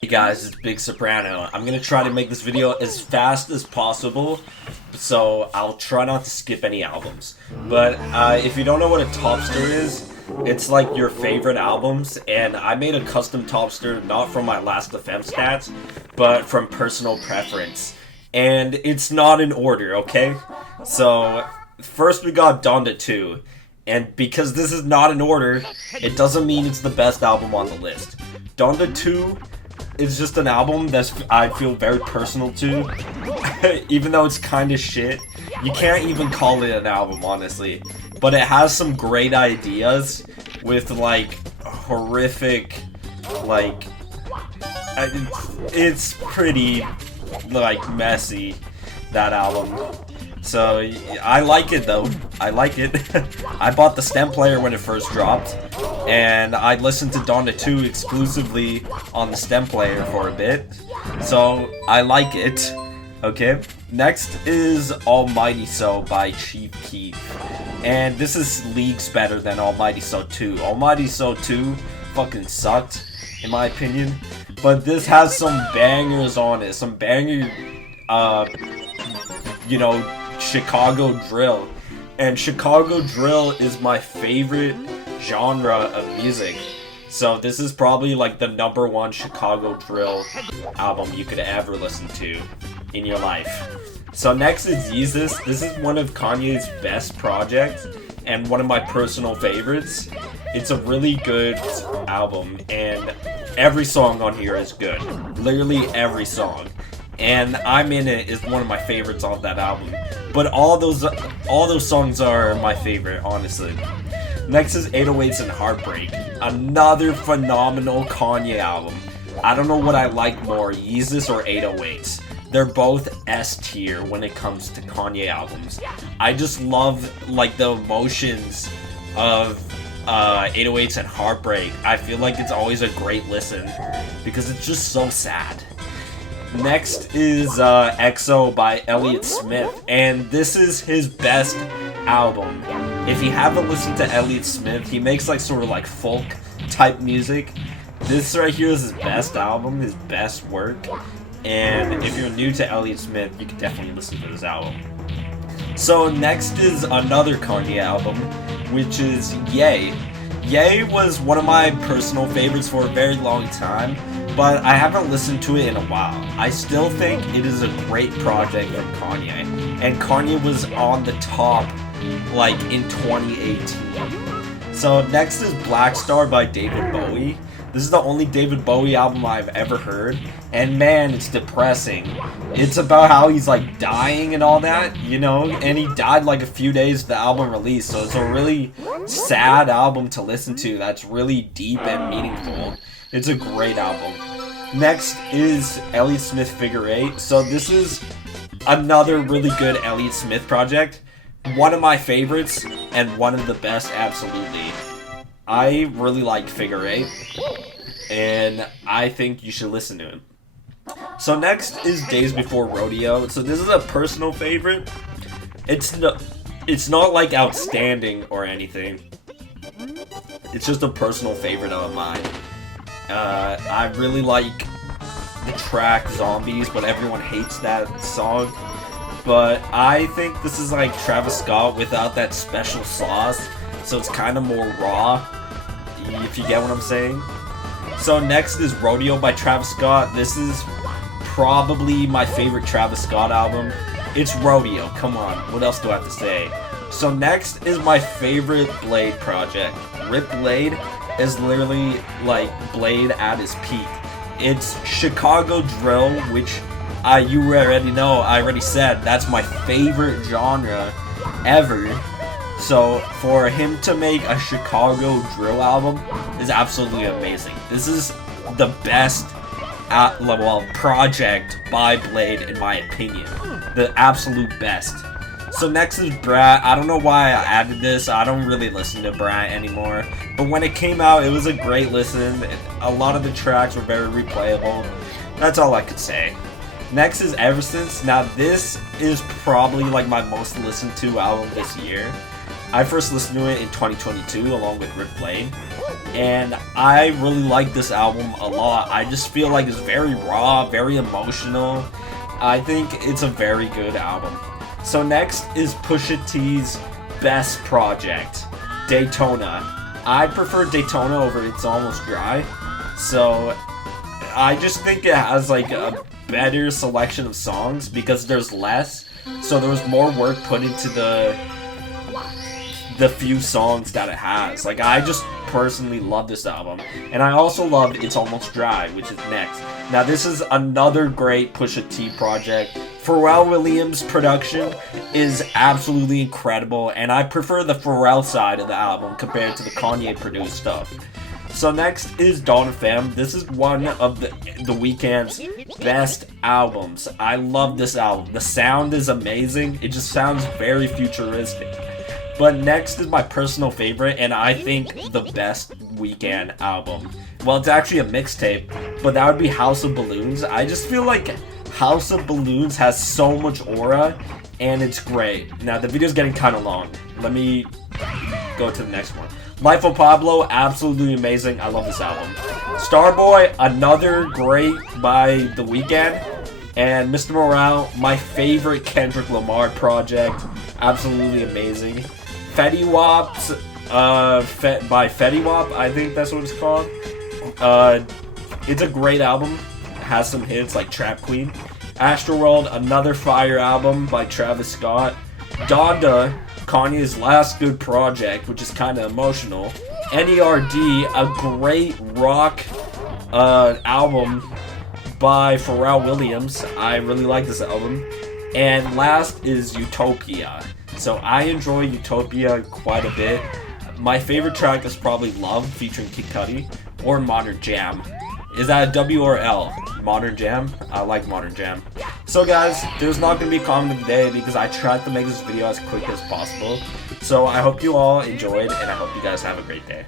Hey guys, it's Big Soprano. I'm gonna try to make this video as fast as possible, so I'll try not to skip any albums. But if you don't know what a topster is, it's like your favorite albums, and I made a custom topster not from my Last FM stats, but from personal preference. And it's not in order, okay? So, first we got Donda 2. And because this is not in order, it doesn't mean it's the best album on the list. Donda 2 is just an album that's I feel very personal to, even though it's kind of shit. You can't even call it an album, honestly. But it has some great ideas with, like, horrific, like, it's pretty, like, messy, that album. So, I like it though. I like it. I bought the stem player when it first dropped, and I listened to Donda 2 exclusively on the stem player for a bit. So, I like it. Okay. Next is Almighty So by Chief Keef. And this is leagues better than Almighty So 2. Almighty So 2 fucking sucked, in my opinion. But this has some bangers on it. Some banger, you know, Chicago drill. And Chicago drill is my favorite genre of music. So this is probably like the #1 Chicago drill album you could ever listen to in your life. So next is Yeezus. This is one of Kanye's best projects and one of my personal favorites. It's a really good album, and every song on here is good. Literally every song. And I'm In It is one of my favorites on that album. But all those songs are my favorite, honestly. Next is 808s and Heartbreak. Another phenomenal Kanye album. I don't know what I like more, Yeezus or 808s. They're both S tier when it comes to Kanye albums. I just love, like, the emotions of 808s and Heartbreak. I feel like it's always a great listen because it's just so sad. Next is EXO by Elliott Smith, and this is his best album. If you haven't listened to Elliott Smith, he makes like sort of like folk type music. This right here is his best album, his best work, and if you're new to Elliott Smith, you can definitely listen to this album. So next is another Kanye album, which is Ye. Ye was one of my personal favorites for a very long time, but I haven't listened to it in a while. I still think it is a great project from Kanye, and Kanye was on the top, like, in 2018. So next is Black Star by David Bowie. This is the only David Bowie album I've ever heard, and man, it's depressing. It's about how he's, like, dying and all that, you know, and he died, like, a few days the album released, so it's a really sad album to listen to that's really deep and meaningful. It's a great album. Next is Elliott Smith Figure 8. So this is another really good Elliott Smith project. One of my favorites and one of the best, absolutely. I really like Figure 8, and I think you should listen to him. So next is Days Before Rodeo. So this is a personal favorite. It's not like outstanding or anything. It's just a personal favorite of mine. I really like the track Zombies, but everyone hates that song. But I think this is like Travis Scott without that special sauce, so it's kind of more raw, if you get what I'm saying. So next is Rodeo by Travis Scott. This is probably my favorite Travis Scott album. It's Rodeo, come on, what else do I have to say? So next is my favorite Blade project. Rip Blade is literally like Blade at his peak. It's Chicago drill, which you already know, I already said, that's my favorite genre ever. So for him to make a Chicago drill album is absolutely amazing. This is the best project by Blade in my opinion. The absolute best. So next is Brat. I don't know why I added this. I don't really listen to Brat anymore. But when it came out, it was a great listen. A lot of the tracks were very replayable. That's all I could say. Next is Ever Since. Now this is probably like my most listened to album this year. I first listened to it in 2022 along with Rip Blade. and I really like this album a lot. I just feel like it's very raw, very emotional. I think it's a very good album. So next is Pusha T's best project, Daytona. I prefer Daytona over It's Almost Dry, so I just think it has like a better selection of songs because there's less, so there was more work put into the few songs that it has. Like, I just personally love this album, and I also love It's Almost Dry, which is next. Now this is another great Pusha T project. Pharrell Williams' production is absolutely incredible, and I prefer the Pharrell side of the album compared to the Kanye produced stuff. So next is Dawn FM. This is one of the Weeknd's best albums. I love this album. The sound is amazing. It just sounds very futuristic. But next is my personal favorite, and I think the best Weeknd album. Well, it's actually a mixtape, but that would be House of Balloons. I just feel like House of Balloons has so much aura, and it's great. Now, the video's getting kind of long. Let me go to the next one. Life of Pablo, absolutely amazing. I love this album. Starboy, another great by The Weeknd. And Mr. Morale, my favorite Kendrick Lamar project. Absolutely amazing. Fetty Wap, by Fetty Wap, I think that's what it's called. It's a great album. It has some hits like Trap Queen. Astroworld, another fire album by Travis Scott. Donda, Kanye's last good project, which is kind of emotional. NERD, a great rock album by Pharrell Williams. I really like this album. And last is Utopia. So I enjoy Utopia quite a bit. My favorite track is probably Love featuring Kid Cudi or Modern Jam. Is that a W or L? Modern Jam? I like Modern Jam. So guys, there's not going to be a comment today because I tried to make this video as quick as possible. So I hope you all enjoyed, and I hope you guys have a great day.